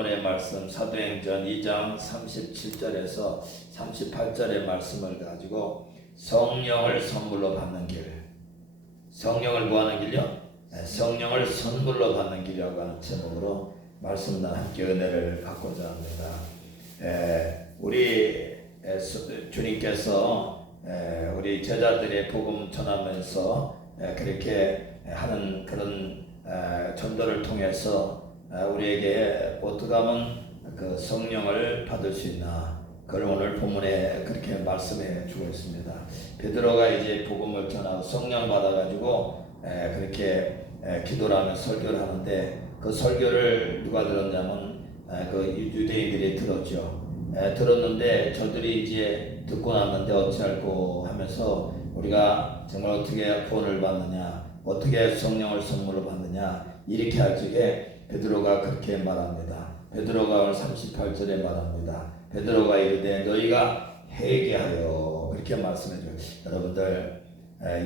본문의 말씀 사도행전 2장 37절에서 38절의 말씀을 가지고 성령을 선물로 받는 길, 성령을 뭐하는 길요? 성령을 선물로 받는 길이라고 하는 제목으로 말씀을 함께 은혜를 받고자 합니다. 우리 주님께서 우리 제자들의 복음 전하면서 그렇게 하는 그런 전도를 통해서 우리에게 어떻게 하면 그 성령을 받을 수 있나, 그걸 오늘 본문에 그렇게 말씀해 주고 있습니다. 베드로가 이제 복음을 전하고 성령 받아가지고 그렇게 기도를 하며 설교를 하는데, 그 설교를 누가 들었냐면 그 유대인들이 들었죠. 들었는데 저들이 이제 듣고 났는데 어찌할꼬 하면서 우리가 정말 어떻게 구원을 받느냐, 어떻게 성령을 선물로 받느냐, 이렇게 할 적에 베드로가 그렇게 말합니다. 베드로가 오늘 38절에 말합니다. 베드로가 이르되 너희가 회개하여, 그렇게 말씀해줘요. 여러분들,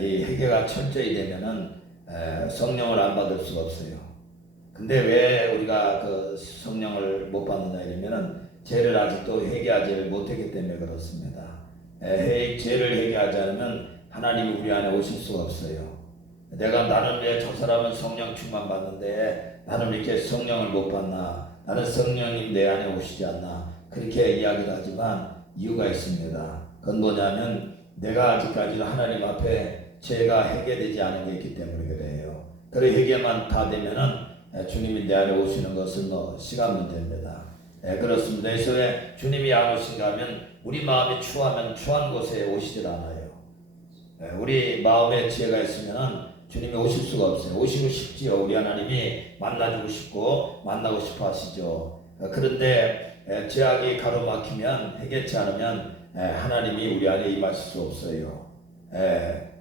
이 회개가 철저히 되면은 성령을 안 받을 수가 없어요. 근데 왜 우리가 그 성령을 못 받느냐 이러면은 죄를 아직도 회개하지를 못했기 때문에 그렇습니다. 죄를 회개하지 않으면 하나님이 우리 안에 오실 수가 없어요. 나는 왜 저 사람은 성령 충만 받는데 나는 이렇게 성령을 못 받나, 나는 성령님 내 안에 오시지 않나, 그렇게 이야기를 하지만 이유가 있습니다. 그건 뭐냐면 내가 아직까지는 하나님 앞에 죄가 해결되지 않은 게 있기 때문에 그래요. 그래 회개만 다 되면은 주님이 내 안에 오시는 것은 시간 문제입니다. 그렇습니다. 그래서 왜 주님이 안 오신가 하면 우리 마음이 추하면 추한 곳에 오시질 않아요. 우리 마음에 죄가 있으면 주님이 오실 수가 없어요. 오시고 싶지요. 우리 하나님이 만나주고 싶고 만나고 싶어 하시죠. 그런데 죄악이 가로막히면, 해결치 않으면 하나님이 우리 안에 임하실 수 없어요.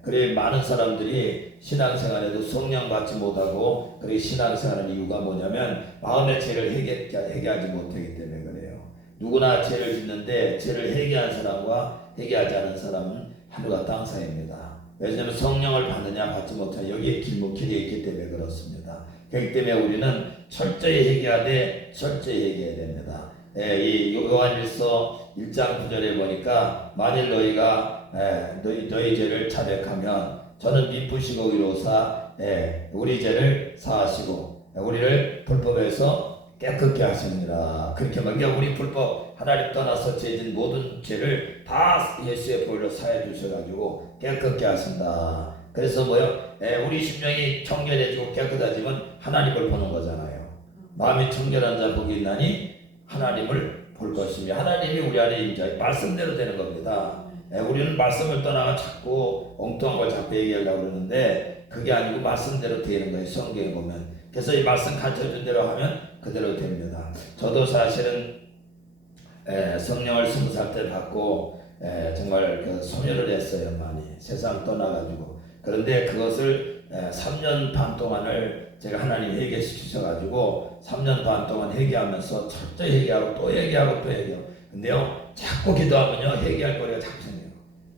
그래 많은 사람들이 신앙생활에도 성령 받지 못하고 그렇게 신앙생활하는 이유가 뭐냐면 마음의 죄를 해결하지 못하기 때문에 그래요. 누구나 죄를 짓는데 죄를 해결한 사람과 해결하지 않은 사람은 하늘과 땅 사이입니다. 왜냐하면 성령을 받느냐 받지 못하냐, 여기에 길이 있기 때문에 그렇습니다. 그렇기 때문에 우리는 철저히 회개하되 철저히 회개해야 됩니다. 이 요한일서 1장 9절에 보니까 만일 너희가 너희 죄를 자백하면 저는 미쁘시고 의로우사 우리 죄를 사하시고 우리를 불법에서 깨끗게 하시느니라. 그렇게 말이야. 우리 불법 하나님 떠나서 죄진 모든 죄를 다 예수의 보혈로 사해 주셔가지고 깨끗게 하신다. 그래서 우리 심령이 청결해지고 깨끗해지면 하나님을 보는 거잖아요. 마음이 청결한 자 복이 있나니 하나님을 볼 것이며, 하나님이 우리 안에 임자, 말씀대로 되는 겁니다. 우리는 말씀을 떠나가 자꾸 엉뚱한 걸 자꾸 얘기하려고 그러는데 그게 아니고 말씀대로 되는 거예요. 성경에 보면. 그래서 이 말씀 가르쳐준 대로 하면 그대로 됩니다. 저도 사실은 성령을 20살 때 받고 정말 그 소멸을 했어요. 많이 세상 떠나가지고. 그런데 그것을 3년 반 동안을 제가 하나님 회개시키셔가지고 3년 반 동안 회개하면서 철저히 회개하고 또 회개하고 또 회개하고. 근데요, 자꾸 기도하면요 회개할 거리가 자꾸 생겨요.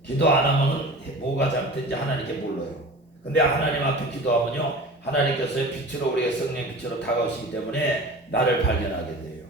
기도 안 하면은 뭐가 잘못된지 하나님께 몰라요. 근데 하나님 앞에 기도하면요 하나님께서 빛으로, 우리의 성령 빛으로 다가오시기 때문에 나를 발견하게 돼요.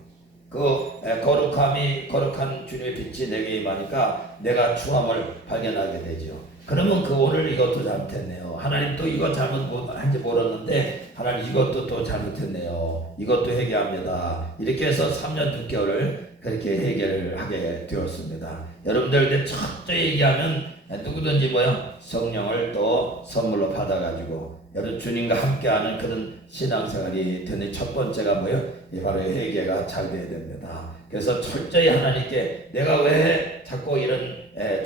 그 거룩한 주님의 빛이 내게 임하니까 내가 추함을 발견하게 되죠. 그러면 오늘 이것도 잘못했네요. 하나님 또 이거 잘못한지 몰랐는데 하나님 이것도 또 잘못했네요. 이것도 회개합니다. 이렇게 해서 3년 6개월을 그렇게 회개를 하게 되었습니다. 여러분들 철저히 얘기하면 누구든지 성령을 또 선물로 받아가지고 여러분 주님과 함께하는 그런 신앙생활이 되는 첫 번째가 바로 회개가 잘 돼야 됩니다. 그래서 철저히 하나님께 내가 왜 자꾸 이런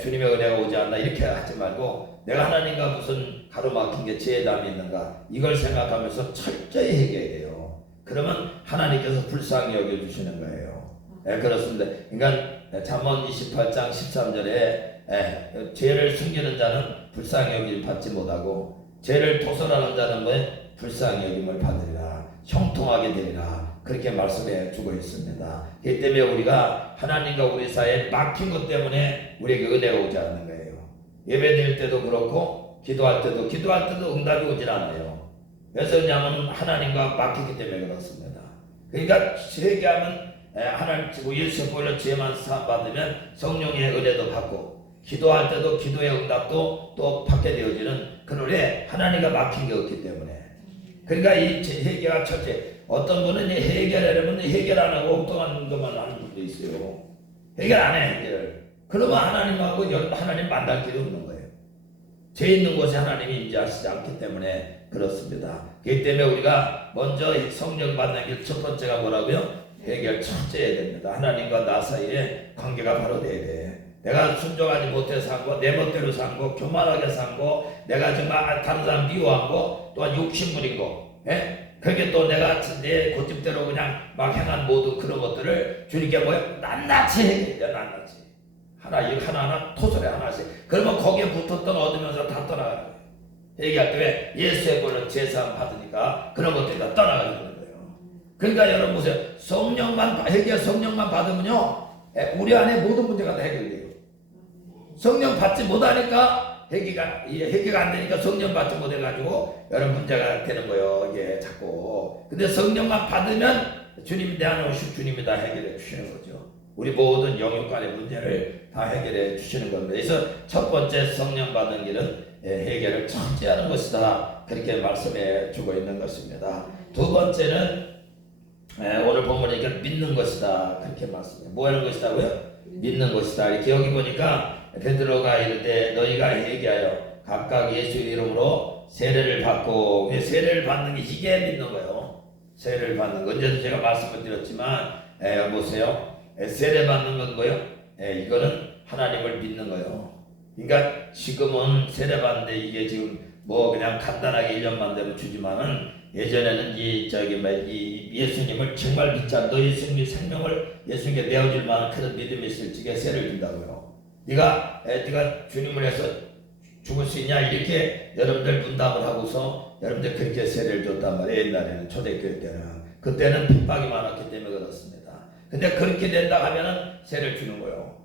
주님의 은혜가 오지 않나 이렇게 하지 말고, 내가 하나님과 무슨 가로막힌 게 죄담이 있는가 이걸 생각하면서 철저히 회개해야 돼요. 그러면 하나님께서 불쌍히 여겨주시는 거예요. 그렇습니다. 그러니까 잠언 28장 13절에 죄를 숨기는 자는 불쌍히 여김을 받지 못하고 죄를 토설하는 자는 불쌍히 여김을 받으리라, 형통하게 되리라, 그렇게 말씀해 주고 있습니다. 그렇기 때문에 우리가 하나님과 우리 사이에 막힌 것 때문에 우리에게 은혜가 오지 않는 거예요. 예배 드릴 때도 그렇고 기도할 때도 응답이 오질 않아요. 왜냐하면 하나님과 막히기 때문에 그렇습니다. 그러니까 회개하면 하나님 예수의 보혈로 죄만 사함 받으면 성령의 은혜도 받고 기도할 때도 기도의 응답도 또 받게 되어지는 그런데 하나님과 막힌 게 없기 때문에 그러니까 이 회개가 첫째 어떤 분은 해결하려면 해결 안 하고 엉뚱한 것만 하는 분도 있어요. 해결 안 해 해결. 그러면 하나님하고 하나님 만날 길이 없는 거예요. 죄 있는 곳에 하나님이 임재하시지 않기 때문에 그렇습니다. 그렇기 때문에 우리가 먼저 성령 받는 길 첫 번째가 뭐라고요? 해결 첫째 해야 됩니다. 하나님과 나 사이에 관계가 바로 돼야 돼. 내가 순종하지 못해서 산 거, 내 멋대로 산 거, 교만하게 산 거, 내가 정말 다른 사람 미워한 거, 또한 욕심부린 거, 그게 또 내가 내 고집대로 그냥 막 행한 모든 그런 것들을 주님께 뭐예요? 낱낱이 해결해, 낱낱이. 하나하나 토설해 하나씩. 그러면 거기에 붙었던 얻으면서 다 떠나가는 거예요. 얘기할 때 왜? 예수의 보혈로 제사함 받으니까 그런 것들이 다 떠나가는 거예요. 그러니까 여러분 보세요. 성령만 받으면요, 우리 안에 모든 문제가 다 해결돼요. 성령 받지 못하니까 회개가 안 되니까 성령 받지 못해가지고 여러 문제가 되는 거예요. 이게 자꾸. 근데 성령만 받으면 주님이 내 안에 오신 주님이 다 해결해 주시는 거죠. 우리 모든 영역간의 문제를 다 해결해 주시는 겁니다. 그래서 첫 번째 성령 받는 길은 해결을 첫째 하는 것이다. 그렇게 말씀해 주고 있는 것입니다. 두 번째는 오늘 본문에 믿는 것이다. 그렇게 말씀해요. 뭐 하는 것이다고요? 믿는 것이다. 이렇게 여기 보니까 베드로가 이르되 너희가 회개하여 각각 예수의 이름으로 세례를 받고 세례를 받는 게 이게 믿는 거예요. 세례를 받는 거. 언제도 제가 말씀을 드렸지만 보세요. 세례 받는 건 뭐예요? 이거는 하나님을 믿는 거예요. 그러니까 지금은 세례 받는데 이게 지금 뭐 그냥 간단하게 1년만 되면 주지만은 예전에는 이 예수님을 정말 믿자. 너 예수님이 생명을 예수님께 내어줄 만한 그런 믿음이 있을 적에 세례를 준다고요. 네가 주님을 해서 죽을 수 있냐 이렇게 여러분들 문답을 하고서 여러분들 그렇게 세례를 줬단 말이에요. 옛날에는 초대교회 때는. 그때는 핍박이 많았기 때문에 그렇습니다. 근데 그렇게 된다 하면은 세례를 주는 거예요.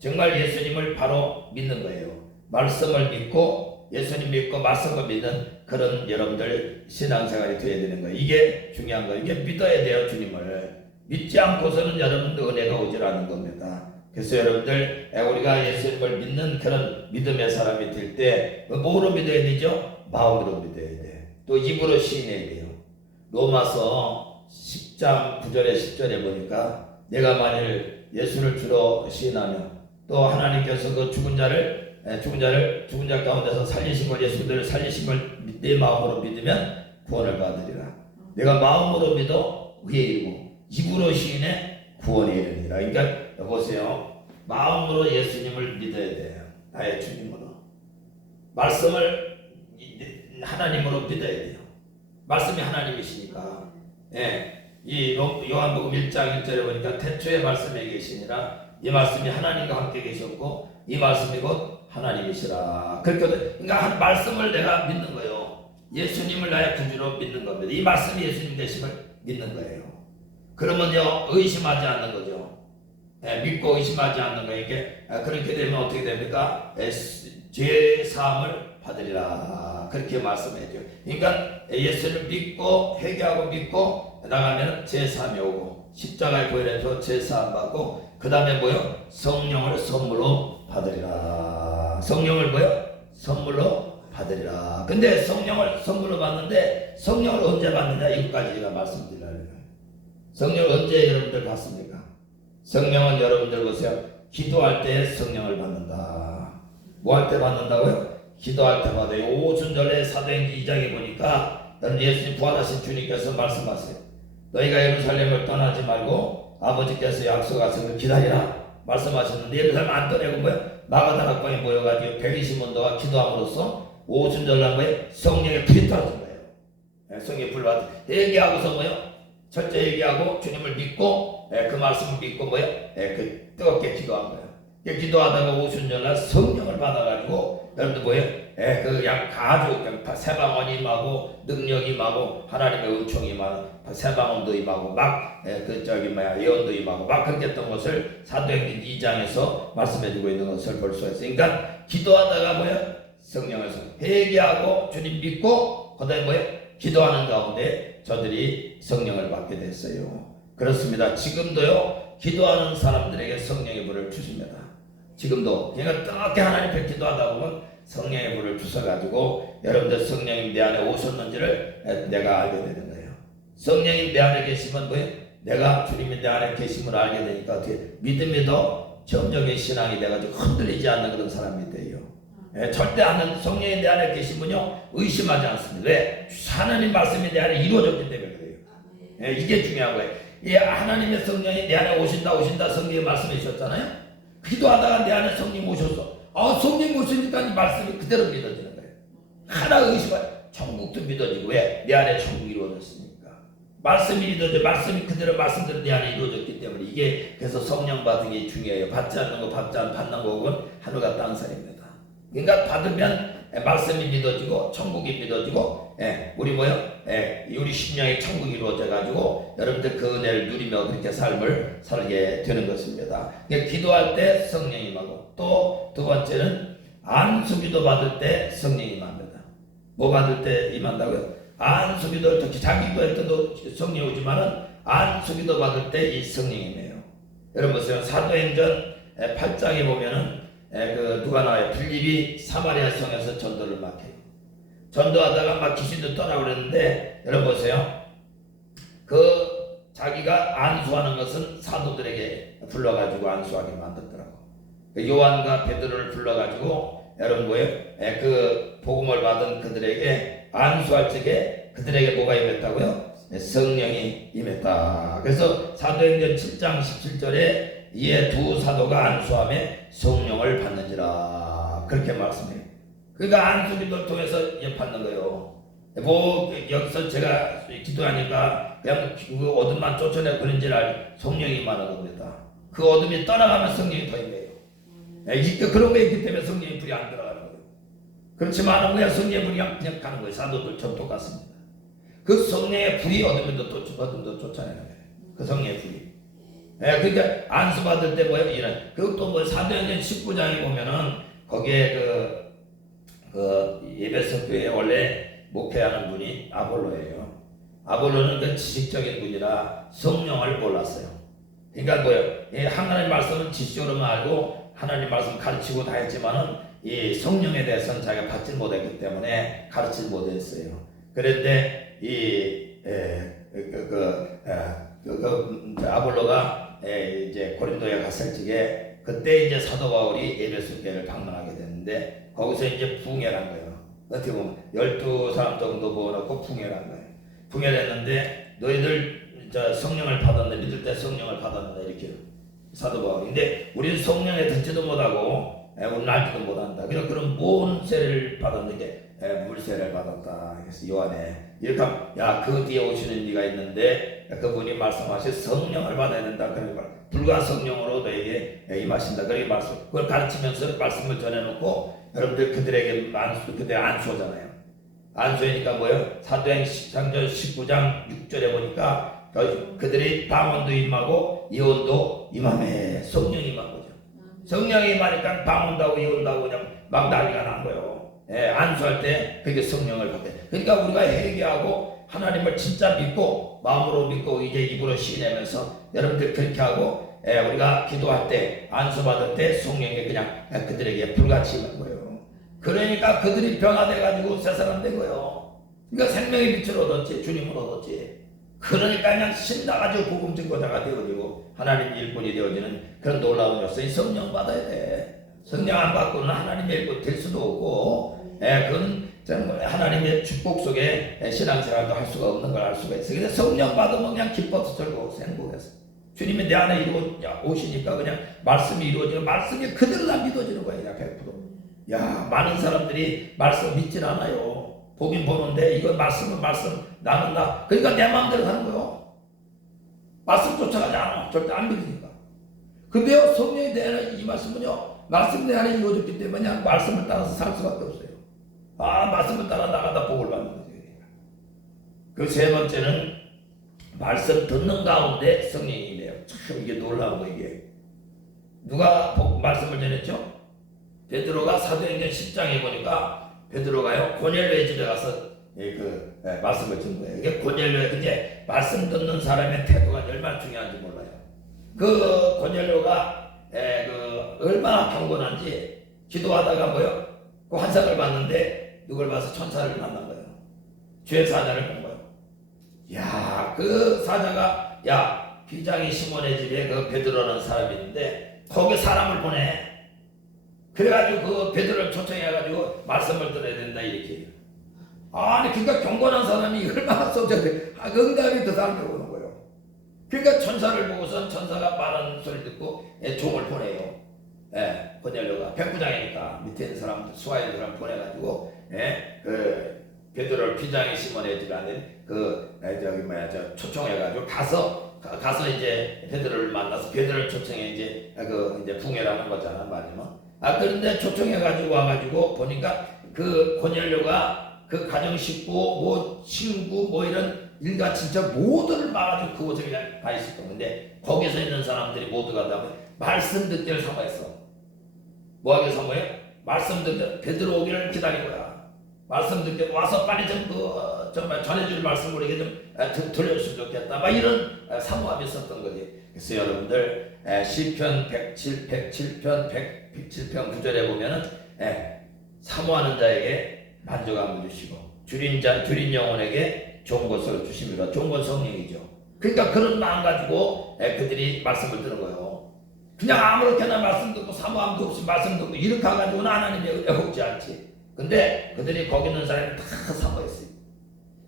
정말 예수님을 바로 믿는 거예요. 말씀을 믿고 예수님 믿고 말씀을 믿는 그런 여러분들 신앙생활이 되어야 되는 거예요. 이게 중요한 거예요. 이게 믿어야 돼요. 주님을 믿지 않고서는 여러분들 은혜가 오질 않는 겁니다. 그래서 여러분들 우리가 예수님을 믿는 그런 믿음의 사람이 될 때 뭐로 믿어야 되죠? 마음으로 믿어야 돼. 또 입으로 시인해야 돼요. 로마서 10장 9절에 10절에 보니까 내가 만일 예수를 주로 시인하며 또 하나님께서 그 죽은 자 가운데서 살리신 걸 예수를 살리신 걸 내 마음으로 믿으면 구원을 받으리라. 내가 마음으로 믿어 의에 이르고 입으로 시인해 구원에 이르니라. 그러니까 보세요. 마음으로 예수님을 믿어야 돼요. 나의 주님으로. 말씀을 하나님으로 믿어야 돼요. 말씀이 하나님이시니까. 이 요한복음 1장 1절에 보니까 태초에 말씀에 계시니라. 이 말씀이 하나님과 함께 계셨고 이 말씀이 곧 하나님이시라. 그러니까 한 말씀을 내가 믿는 거예요. 예수님을 나의 구주로 믿는 겁니다. 이 말씀이 예수님 되심을 믿는 거예요. 그러면요 의심하지 않는 거죠. 믿고 의심하지 않는 거예요. 이게 그렇게 되면 어떻게 됩니까? 죄 사함을 받으리라. 그렇게 말씀해줘요. 그러니까 예수를 믿고 회개하고 믿고 나가면 죄 사함이 오고 십자가의 보혈에서 죄 사함 받고 그 다음에 뭐요? 성령을 선물로 받으리라. 성령을 뭐요? 선물로 받으리라. 근데 성령을 선물로 받는데 성령을 언제 받느냐 이것까지 제가 말씀드리려고 해요. 성령을 언제 여러분들 받습니까? 성령은 여러분들 보세요. 기도할 때 성령을 받는다. 뭐 할 때 받는다고요? 기도할 때 받아요. 오순절에 사도행전 2장에 보니까 예수님 부활하신 주님께서 말씀하세요. 너희가 예루살렘을 떠나지 말고 아버지께서 약속하신 걸 기다리라 말씀하셨는데 예루살렘 안 떠내고 뭐예요? 마가다락방에 모여가지고 120원도가 기도함으로써 오순절날 뭐예요? 성령의 불이 떨어진 거예요. 성령의 불 받은 얘기하고서 뭐예요? 철저히 얘기하고 주님을 믿고 그 말씀을 믿고 뭐예요? 그 뜨겁게 기도한 거예요. 기도하다가 오순절날 성령을 받아가지고 여러분들 뭐예요? 아주 세방언이 임하고 능력이 임하고 하나님의 은총이 임하고 세방언도 임하고 막 예언도 임하고 막 그렇게 했던 것을 사도행전 2장에서 말씀해주고 있는 것을 볼 수 있어요. 그러니까 기도하다가 뭐예요? 성령을 회개하고 주님 믿고 그 다음에 뭐예요? 기도하는 가운데 저들이 성령을 받게 됐어요. 그렇습니다. 지금도요, 기도하는 사람들에게 성령의 불을 주십니다. 지금도. 그러니까 뜨겁게 하나님 앞에 기도하다 보면 성령의 불을 주셔가지고 여러분들 성령이 내 안에 오셨는지를 내가 알게 되는 거예요. 성령이 내 안에 계시면 뭐예요? 내가 주님이 내 안에 계심을 알게 되니까 어떻게 믿음에도 점점 이 신앙이 돼가지고 흔들리지 않는 그런 사람이 돼요. 절대 않는 성령이 내 안에 계시면요 의심하지 않습니다. 왜? 하나님 말씀이 내 안에 이루어졌기 때문에 그래요. 이게 중요한 거예요. 이 하나님의 성령이 내 안에 오신다 성령의 말씀해 주셨잖아요. 기도하다가 내 안에 성령 오셨어. 성령 오시니까 이 말씀이 그대로 믿어지는 거예요. 하나 의심하지. 천국도 믿어지고 왜? 내 안에 천국이 이루어졌으니까. 말씀이 믿어져. 말씀이 그대로 말씀대로 내 안에 이루어졌기 때문에 이게 그래서 성령 받은 게 중요해요. 받지 않는 거 받는 거 혹은 하늘과 땅 사이입니다. 그러니까 받으면 말씀이 믿어지고 천국이 믿어지고 우리 우리 심령의 천국이 이루어져 가지고 여러분들 그 은혜를 누리며 그렇게 삶을 살게 되는 것입니다. 그러니까 기도할 때 성령이 임하고 또 두 번째는 안수기도 받을 때 성령이 임합니다. 뭐 받을 때 임한다고요? 안수기도 특히 자기 기도할 때도 성령이 오지만은 안수기도 받을 때 이 성령이 임해요. 여러분 보세요. 사도행전 8장에 보면은 누가 나와요? 빌립이 사마리아 성에서 전도를 막 해요. 전도하다가 막 귀신도 떠나고 그랬는데 여러분 보세요. 자기가 안수하는 것은 사도들에게 불러가지고 안수하게 만들더라고. 요한과 베드로를 불러가지고 여러분 뭐예요? 그 복음을 받은 그들에게 안수할 적에 그들에게 뭐가 임했다고요? 성령이 임했다. 그래서 사도행전 7장 17절에 이에 두 사도가 안수함에 성령을 받는지라 그렇게 말씀해요. 그러니까 안수기도를 통해서 받는 거예요. 여기서 제가 기도하니까 그냥 그 어둠만 쫓아내고 그런 줄 성령이 임하는 겁니다. 그 어둠이 떠나가면 성령이 더 임해요. 그런 거 있기 때문에 성령의 불이 안 들어가는 거예요. 그렇지만 그냥 성령의 불이 그냥 가는 거예요. 사도들처럼 똑같습니다. 그 성령의 불이 어둠도 쫓아내는 거예요. 그 성령의 불이. 그러니까 안수 받을 때 뭐예요? 이런. 그리고 또 사도행전 19장에 보면은 거기에 에베소 교회에 원래 목회하는 분이 아볼로예요. 아볼로는 그 지식적인 분이라 성령을 몰랐어요. 그러니까 뭐예요? 하나님 말씀은 지식적으로만 알고 하나님 말씀 가르치고 다 했지만은 이 성령에 대해서는 자기가 받지 못했기 때문에 가르치지 못했어요. 그런데 아볼로가 이제 고린도에 갔을 적에 그때 이제 사도 바울이 에베소 교회를 방문하게 됐는데 거기서 이제 부흥회를 한 거예요. 어떻게 보면 12사람 정도 모아놓고 부흥회를 한 거예요. 부흥회를 했는데 너희들 성령을 받았는데 믿을 때 성령을 받았는데 이렇게 사도 바울이. 근데 우리는 성령에 듣지도 못하고 우리는 알지도 못한다. 그럼 뭔 세례를 받았는데 물세례를 받았다. 그래서 요한에 이렇게 하면 그 뒤에 오시는 이가 있는데 그분이 말씀하신 성령을 받아야 된다. 그런 말. 불과 성령으로 너에게 임하신다. 그걸 가르치면서 말씀을 전해놓고 여러분들 그들에게 그들 안수하잖아요. 안수하니까 뭐예요? 사도행전 19장 6절에 보니까 그들이 방언도 임하고 예언도 임하매 성령이 임한 거죠. 성령이 임하니까 방언도 하고 예언도 하고 그냥 막 난리가 난 거예요. 안수할 때 그게 성령을 받게. 그러니까 우리가 회개하고 하나님을 진짜 믿고 마음으로 믿고 이제 입으로 시인하면서 여러분들 그렇게 하고 우리가 기도할 때 안수 받을 때 성령이 그냥 그들에게 불같이 임한 거예요. 그러니까 그들이 변화돼 가지고 새 사람 된 거예요. 그러니까 생명의 빛을 얻었지, 주님을 얻었지. 그러니까 그냥 신나가지고 복음 증거자가 되어지고 하나님 일꾼이 되어지는 그런 놀라운 역사에 성령 받아야 돼. 성령 안 받고는 하나님의 일꾼 될 수도 없고 그건 하나님의 축복 속에 신앙생활도 할 수가 없는 걸 알 수가 있어. 근데 성령 받으면 그냥 기뻐서 즐거워서 행복해서 주님이 내 안에 오시니까 그냥 말씀이 이루어지고 말씀이 그대로 다 믿어지는 거예요. 100%. 많은 사람들이 말씀 믿질 않아요. 보긴 보는데 이거 말씀은 말씀 나는 나. 그러니까 내 마음대로 사는 거예요. 말씀 쫓아가지 않아. 절대 안 믿으니까. 근데요 성령이 내 안에 이 말씀은요 말씀 내 안에 이루어졌기 때문에 그냥 말씀을 따라서 살 수밖에 없어요. 말씀을 따라 나가다 복을 받는 거죠. 그 세 번째는 말씀 듣는 가운데 성령이 임해요. 참 이게 놀라운 거 이게. 누가 말씀을 전했죠? 베드로가 사도행전 10장에 보니까 베드로가요 고넬료의 집에 가서 말씀을 준 거예요. 이게 고넬료 이제 말씀 듣는 사람의 태도가 얼마나 중요한지 몰라요. 그 고넬료가 얼마나 경건한지 기도하다가 그 환상을 봤는데 누굴 봐서 천사를 만난 거예요. 주의 사자를 본 거예요. 야, 그 사자가 비장이 시몬의 집에 그 베드로라는 사람이 있는데 거기 사람을 보내. 그래가지고 그 베드로를 초청해가지고 말씀을 들어야 된다 이렇게. 아니 그러니까 경건한 사람이 얼마나 쏟아져 응답이 더 잘 오는 거예요. 그러니까 천사를 보고선 천사가 말하는 소리 듣고 종을 보내요. 고넬료가 백부장이니까 밑에 있는 사람 수하에 있는 사람 보내가지고 그 베드로를 비장의 시몬의 집에 안에 초청해가지고 가서 이제 베드로를 만나서 베드로를 초청해 이제 붕해라는 거잖아 말이면. 그런데 초청해가지고 와가지고 보니까 그 고넬료가 그 가정 식구 친구 이런 일가 친척 모두를 막아주고 그곳에 그냥 가 있었던 건데 거기서 있는 사람들이 모두가 다 말씀 듣기를 사모했어. 뭐하게 사모해? 말씀 듣기 베드로 오기를 기다린 거야. 말씀 듣기 와서 빨리 정말 전해줄 말씀을 우리에게 좀 들려줬으면 좋겠다. 막 이런 사모함이 있었던 거지. 그래서 여러분들 시편 107편 107편 9절에 보면은 사모하는 자에게 만족함을 주시고 줄인 영혼에게 좋은 것을 주십니다. 좋은 건 성령이죠. 그러니까 그런 마음 가지고 그들이 말씀을 들은 거예요. 그냥 아무렇게나 말씀 듣고 사모함도 없이 말씀 듣고 이렇게 가지고는 하나님의 은혜가 없지 않지. 근데 그들이 거기 있는 사람이 다 사모했어요.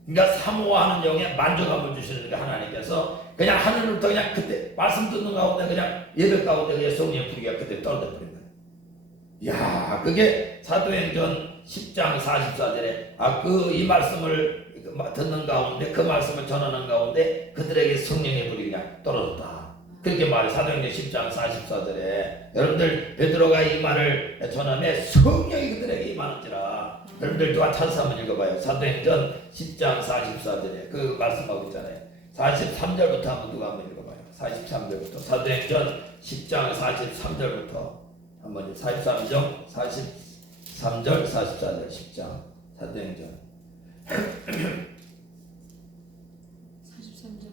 그러니까 사모하는 영에 만족함을 주시는 하나님께서 그냥 하늘부터 그냥 그때 말씀 듣는 가운데 그냥 예배 가운데 그냥 성령의 불기가 그때 떨어져 버린 거예요. 야, 그게 사도행전 10장 44절에 이 말씀을 듣는 가운데 그 말씀을 전하는 가운데 그들에게 성령의 불이 그냥 떨어졌다. 그렇게 말해. 사도행전 10장 44절에 여러분들 베드로가 이 말을 전하며 성령이 그들에게 임하는지라. 여러분들 누가 찾아서 한번 읽어봐요. 사도행전 10장 44절에 그 말씀하고 있잖아요. 43절부터 한번 누가 한번 읽어봐요. 43절부터 사도행전 10장 43절부터 한번 43절 43절 44절 10장 사도행전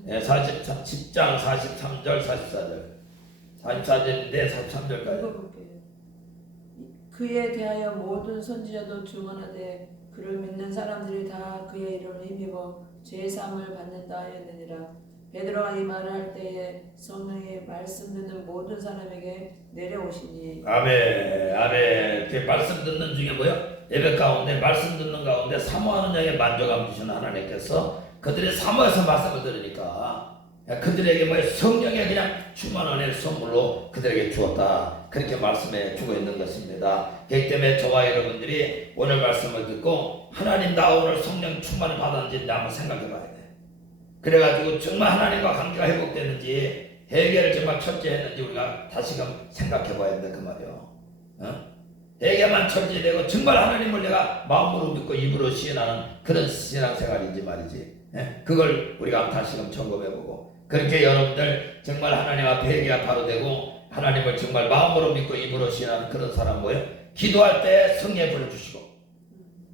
43절 10장 43절 44절 44절인데 43절까지 읽어볼게요. 그에 대하여 모든 선지자도 증언하되 그를 믿는 사람들이 다 그의 이름을 힘입어 죄사함을 받는다 하였느니라. 베드로가 이 말을 할 때에 성령이 말씀 듣는 모든 사람에게 내려오시니. 아멘. 그 말씀 듣는 중에 예배 가운데 말씀 듣는 가운데 사모하는 자에게 만족함 주시는 하나님께서 그들이 사모해서 말씀을 들으니까 그들에게 성령의 그냥 충만한 은혜를 선물로 그들에게 주었다. 그렇게 말씀해 주고 있는 것입니다. 그렇기 때문에 저와 여러분들이 오늘 말씀을 듣고 하나님 나 오늘 성령 충만을 받았는지 한번 생각해 봐야 돼. 그래가지고 정말 하나님과 관계가 회복됐는지 회개를 정말 철저했는지 우리가 다시금 생각해 봐야 된다 그 말이요. 회개만 철저되고 정말 하나님을 내가 마음으로 믿고 입으로 시인하는 그런 신앙생활인지 말이지. 그걸 우리가 다시금 점검해보고 그렇게 여러분들 정말 하나님 앞에 회개가 바로 되고 하나님을 정말 마음으로 믿고 입으로 시인하는 그런 사람 뭐예요? 기도할 때 성령의 불을 주시고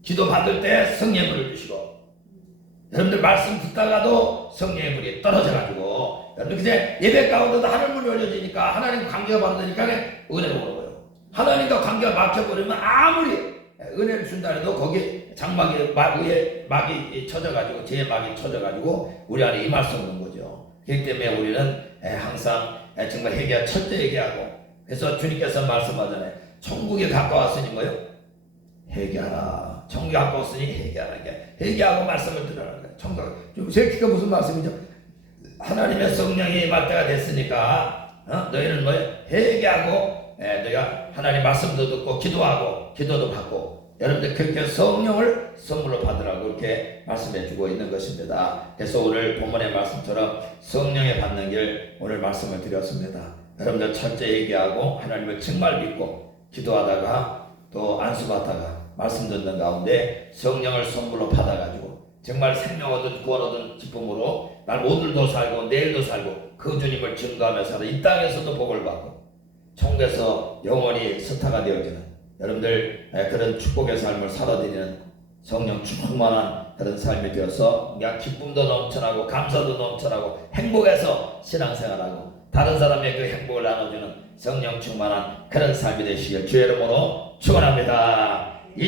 기도 받을 때 성령의 불을 주시고 여러분들 말씀 듣다가도 성령의 불이 떨어져가지고 여러분들 그냥 예배 가운데도 하늘문이 열려지니까 하나님 관계가 받으니까 은혜가 오는 거예요. 하나님과 관계가 막혀버리면 아무리 은혜를 준다 해도 거기 장막에 위에 막이 쳐져가지고 제 막이 쳐져가지고 우리 안에 임할 수 없는 거죠. 그렇기 때문에 우리는 항상 정말 회개하 철저히 회개하고 그래서 주님께서 말씀하잖아요. 천국에 가까웠으니 뭐요? 회개하라. 천국에 가까웠으니 회개하라. 회개하고 말씀을 들으라는 거예요. 천국. 새끼가 무슨 말씀이죠? 하나님의 성령이 임할 때가 됐으니까 너희는 뭐예요? 회개하고 너희가 하나님 말씀도 듣고 기도하고 기도도 받고 여러분들 그렇게 성령을 선물로 받으라고 이렇게 말씀해 주고 있는 것입니다. 그래서 오늘 본문의 말씀처럼 성령의 받는 길 오늘 말씀을 드렸습니다. 여러분들 철저히 얘기하고 하나님을 정말 믿고 기도하다가 또 안수받다가 말씀 듣는 가운데 성령을 선물로 받아가지고 정말 생명 얻은 구원 얻은 기쁨으로 난 오늘도 살고 내일도 살고 그 주님을 증거하며 살아 이 땅에서도 복을 받고 천국에서 영원히 스타가 되어지는 여러분들 그런 축복의 삶을 살아드리는 성령 충만한 그런 삶이 되어서 우리가 기쁨도 넘쳐나고 감사도 넘쳐나고 행복해서 신앙생활하고 다른 사람의 그 행복을 나눠주는 성령 충만한 그런 삶이 되시길 주의 이름으로 축원합니다.